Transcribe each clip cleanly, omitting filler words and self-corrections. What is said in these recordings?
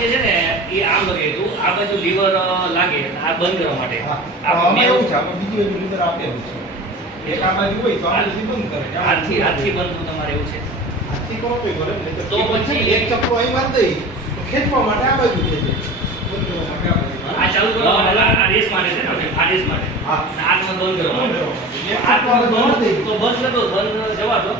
જે છે ને એ આમ લગાવ્યું આ બાજુ લીવર લાગે આ બંધ કરવા માટે આમાં એવું છે આમાં બીજી બાજુ લીવર આપેલું છે એક આ બાજુ હોય તો આ બાજુ બંધ કરે હાથથી બંધ તમારે એવું છે હાથથી કરો તો કરે તો પછી એક ચપ્પુ અહીં મારી દઈ તો ખેંચવા માટે આ બાજુ ખેંચે બંધ કરવા માટે આ બાજુ આ ચાલુ કરવા માટે આ રેસ માટે છે ને આ રેસ માટે હા આટલું બંધ કરવા માટે એક ચપ્પુ બંધ દઈ તો બંધ કરો બંધ જવા દો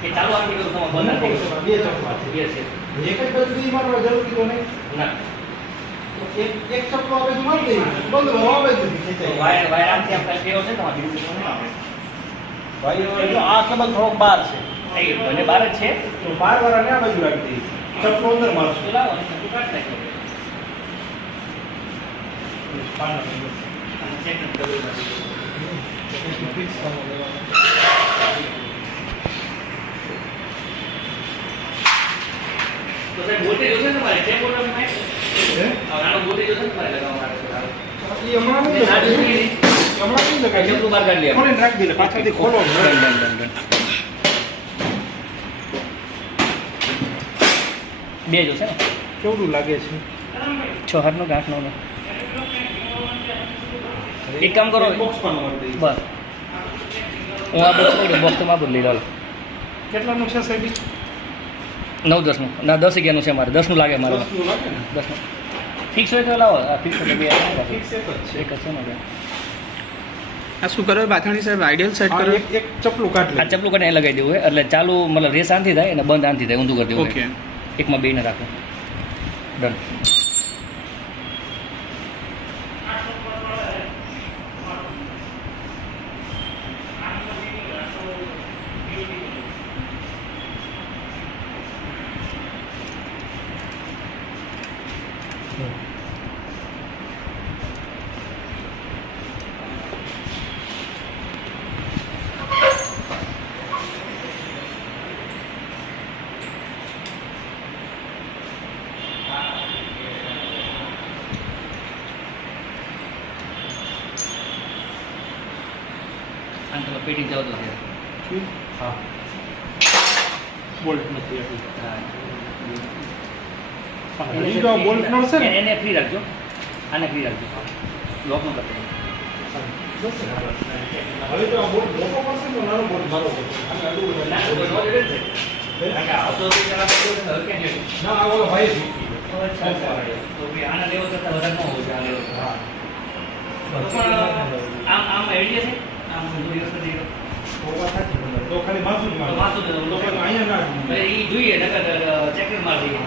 કે ચાલુ આમ કરો તમે બંધ નથી કરો બે ચપ્પુ બે છે એક જ બાજુ થી મારવા જરૂરી તો નહીં ના એક ચપ્પુ આ બાજુ મારી દઈ બંધ કરવા આ બાજુ ખેંચાય વાયર વાયર આમથી આમ કેવો છે તમારી બીજું શું આપણે ભાઈ આ કેબલ થોડોક બહાર છે એ બંને બાર જ છે તો બાર વાળાને આ બાજુ રાખી દઈ ચપ્પુ અંદર મારશું તો લાવો ને ચપ્પુ કાઢી નાખો અને ચેક ડબલ મારી તો સાહેબ વોલ્ટેજ જોશે ને તમારે ચેક બોર્ડ માં આનો વોલ્ટેજ જોશે ને તમારે લગાવવા માટે એ હમણાં નહીં લગાય ચપ્પુ બહાર કાઢી લે ખોલીને રાખી દે પાછળથી ખોલો બે જોશે ને કેવડું લાગે છે 6 હાથનો કે 8 નો એક કામ કરો બોક્સ પણ મારી દઈ બસ હું આ બોક્સ લઈ બોક્સ તો માં બદલી લો કેટલાનું છે સાહેબ 9 10 નું ના 10 11 નું છે મારે 10 નું લાગે મારે 10 નું લાગે ને 10 નું ફિક્સ હોય તો લાવો આ ફિક્સ એટલે બે ફિક્સ એક જ છે એક જ છે ને આ શું કરો બાથાણી સાહેબ આઈડિયલ સેટ કરો એક ચપલું કાઢ લે આ ચપલું કાઢીને લગાવી દેવું હોય એટલે ચાલુ મતલબ રેસ આનથી થાય અને બંધ આનથી થાય ઊંધું કરી દેવું ઓકે એકમાં બેને રાખો ડન અને તમે પેટી જાવ તો હા બોલ્ટ નથી આપી બીજો બોલ્ટ નો છે ને એને ફ્રી રાખજો આને ફ્રી રાખજો લોક નો કરતો હવે તો આ બોલ્ટ મોટો પડશે તો નાનો બોલ્ટ મારો અને આટલું ના તો નો રેડ છે કારણ કે આવતો તો ચલા તો હલકે નહીં ના આ ઓલો ભાઈ તો ભઈ આના લેવો કરતા વધારે ન હોવું જોઈએ આ લેવો હા આમ આમ આઈડિયા છે આમ જો યુઝ કરી દો તો ખાલી માથું જ તો મારો માથું જ તો પછી અહીંયા ના એ જોઈએ નકર ચેકર માર દઈએ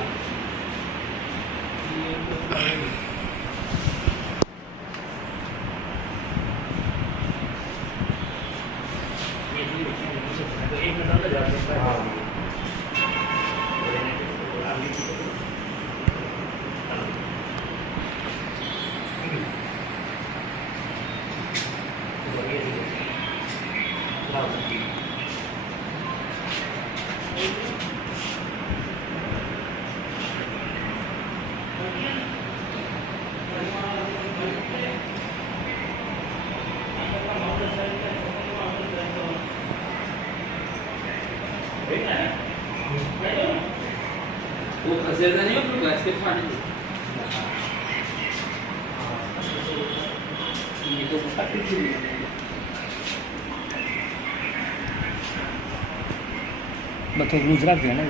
वो खसेड़ना नहीं है गैस के पानी ये तो काटी थी બધું લૂઝ રાખજો ને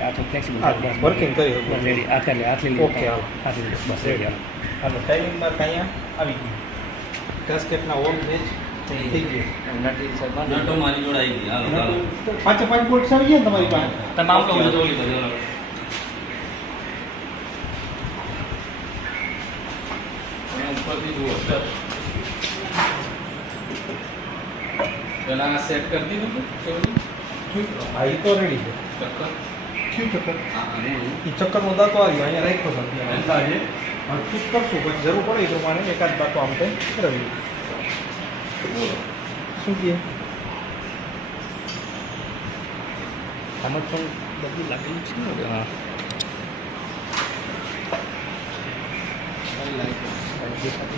આ તો ફ્લેક્સિબલ વર્કિંગ કરી રેડી આ કરી લે હાથ લઈ લે ઓકે હાલો હાથ લઈ લે બસ રેડી હાલો ટાઈમિંગ માર્ક અહીંયા આવી ગયું ગેસકેટના ઓન મેચ થઈ ગયું नटो मारी जोड़ आई थी हालो हालो પાંચે પાંચ બોલ્ટ આવી ગયા ને તમારી પાસે તમે આમ લો બધું ઓલી બધું ऊपर थी जो पहला सेट कर दी तो હા એ તો રેડી છે चक्कर ક્યું ચક્કર हाँ नहीं એ ચક્કરનો દાંતો આવ્યો અહીંયા રાખ્યો છે અત્યારે અંદાજે હવે ચૂક કરશું પછી જરૂર પડે એ પ્રમાણે એકાદ દાંતો આમ કંઈ કરાવી શું કહે આમાં તો બધું લાગેલું છે ને હા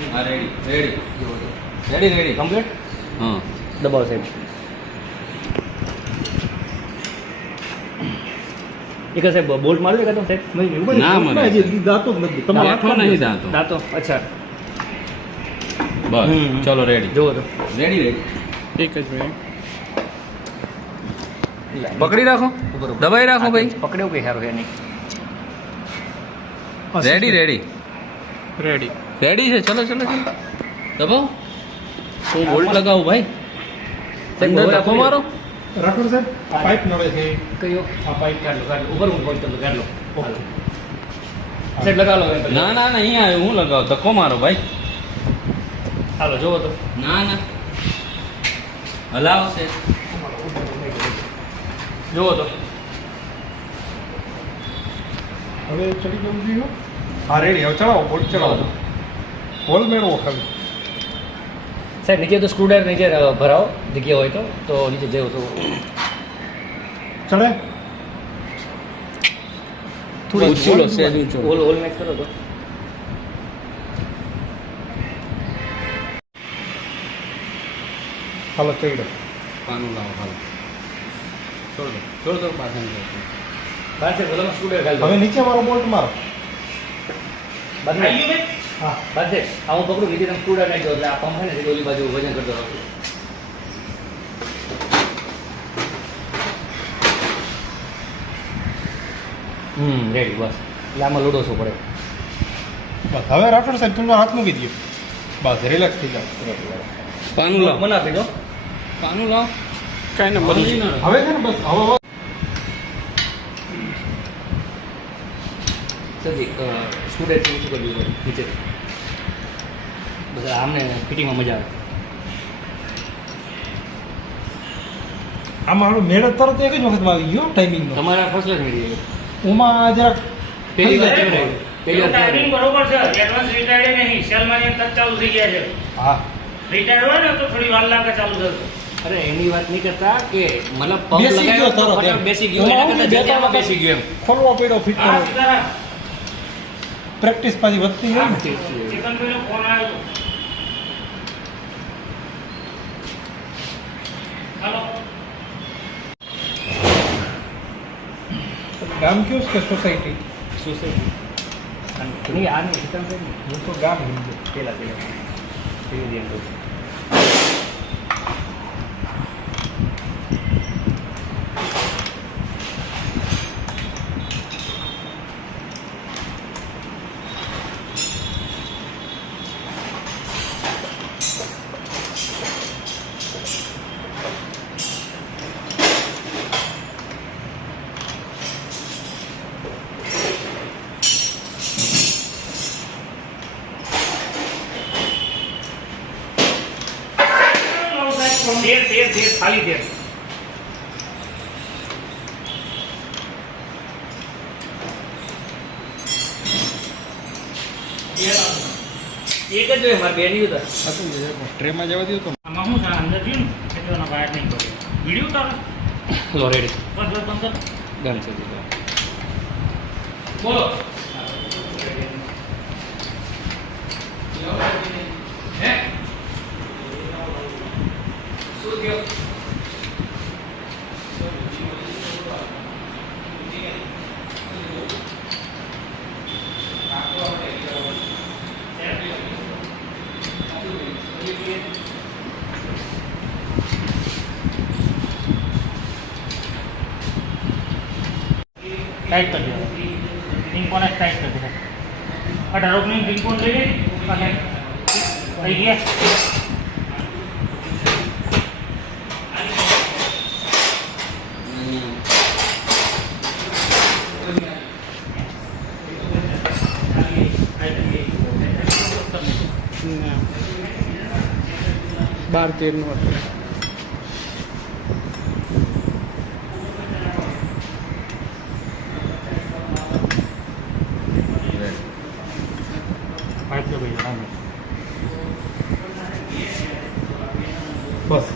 हाँ ready ready ready ready complete हाँ દબાવો સાહેબ એ કે સાહેબ બોલ્ટ મારી દેખાતો સાહેબ નહીં ના મને. હજી દાંતો જ નથી તમે દાંતો નહીં દાંતો. દાંતો અચ્છા બસ હમ. ચલો રેડી જુઓ તો રેડી રેડી એક જ મિનિટ પકડી રાખો દબાઈ રાખો ભાઈ પકડ્યો કઈ સારું છે નહીં રેડી રેડી રેડી રેડી છે ચલો ચલો ચલો દબાવો હું બોલ્ટ લગાવું ભાઈ અંદર ધક્કો મારો રાઠોડ સાહેબ પાઇપ નડે છે કયો આ પાઇપ કાઢ લો ઉપર હું બોલ્ટ કાઢ લો ઓકે. સાહેબ લગા લો એમ. ના ના ના અહીંયા આવ્યો હું લગાવું ધક્કો મારો ભાઈ હાલો જુઓ તો ના ના હલાવો છે જુઓ તો હવે ચડી જવું જોઈએ હા રેડી હવે ચડાવો બોલ્ટ ચડાવો હોલ મેળવો ખાલી સાહેબ નીચે તો સ્ક્રૂ નીચે ભરાવો જગ્યા હોય તો નીચે જેવું તો ચડે થોડું ઊંચું લો સહેજ ઊંચું ઓલ ઓલ મેચ કરો તો હાલો ચડે પાનું લાવો હાલો છોડ દો પાછળ બહાર છે બોલામાં સ્ક્રૂ ગાલ હવે નીચે મારો બોલ્ટ મારો હા બહાર છે આ હું પકડું નીચે તમે સ્ક્રૂ નાખી દો એટલે આ પંપ છે ને તે ઓલી બાજુ વજન કરતો રહો રેડી બસ એટલે આમાં લોડો શું પડે બસ હવે રાઠોડ સાહેબ તમે હાથ મૂકી દો બસ રિલેક્સ થઈ જાઓ પાનું લાવો મને આપી દો પાનું લાવો કાંઈ ના પાનું બધું લઈને આવો. હવે છે ને બસ હવે સરજી સ્ટુડન્ટ શું કરવું પડે નીચે બધા આમને ફિટિંગમાં મજા આવે આમાં મેળ તરત એક જ વખતમાં આવી ગયો ટાઈમિંગનો તમારા ફર્સ્ટ ક્લાસ મળી જાય ઓમાં જરાક પહેલી વાર કેવું રહ્યું? પહેલી વાર કેવું ટાઈમિંગ રહ્યું? બરોબર છે એડવાન્સ રિટાયર્ડ નહીં સેલમાં તક ચાલુ થઈ ગયા છે હા રિટાયર્ડ હોય ને તો થોડી વાર લાગે ચાલુ થશે અરે એની વાત નહીં કરતા કે મતલબ પગ બેસી લગાવ્યો ગયો તો તરત ફટાફટ એમ. બેસી ગયો એના કરતા જગ્યામાં બેસી ગયો એમ ખોલવો પડ્યો ફિટ હા કરવો સીતારામ પ્રેક્ટિસ પાછી વધતી હોય ને ચિકનભાઈનો ફોન આવ્યો હાલો ગામ કયું છે કે સોસાયટી સોસાયટી નહીં આ નહીં ચિકન નહીં હું તો ગામ સમજુ પેલા ધીરે ધીરે કહું. તેર ખાલી તેર એક જ જોઈએ મારે બે નહીં હતા ટ્રેમાં જવા દો તો આમાં શું છે અંદર થયું ને એટલે એના બહાર નહીં પડે વિડીયો તારે લો રેડી બસ બસ બંધ કર ડન છે બોલો ટાઈટ કરી દો પિંકોને ટાઈટ કરી દો 18 પિંકોન લઈ લે અને થઈ ગયા બાર તેરનું હતું બસ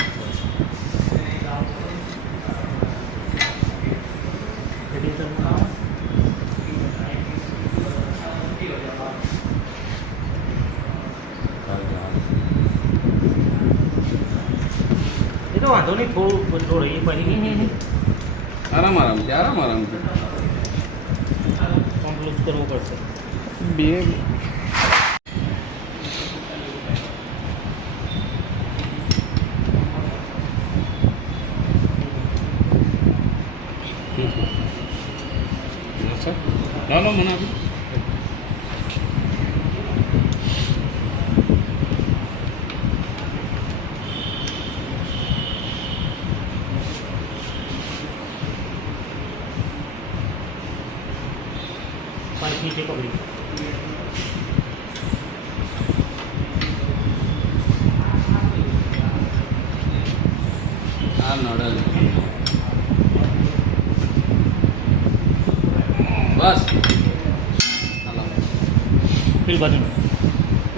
એ તો વાંધો નહીં થોડું થોડું એ પડી ગઈ નહીં આરામ આરામથી લૂઝ કરવું પડશે. બે ચાલો મને આપી. પાઇપ નીચે પકડી. આ નડે બસ. ચાલો પેલી બાજુ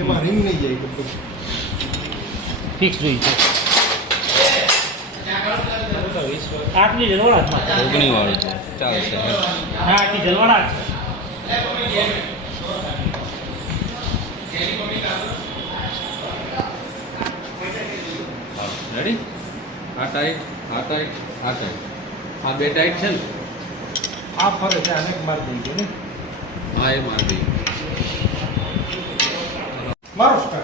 એમાં રિંગ નહીં જાય બધું. ફિક્સ જોઈ છે. આટલી જલવાળા જ માત્ર. ઓગણી વાળું છે ચાલશે. હા આટલી જલવાળા જ છે. રેડી? આ ટાઈટ, આ ટાઈટ, આ ટાઈટ. આ બે ટાઈટ છે ને? આ ફરે છે અનેક માર દઈ ગયો ને હા એ મારી દઈ. મારો સ્ટાર્ટ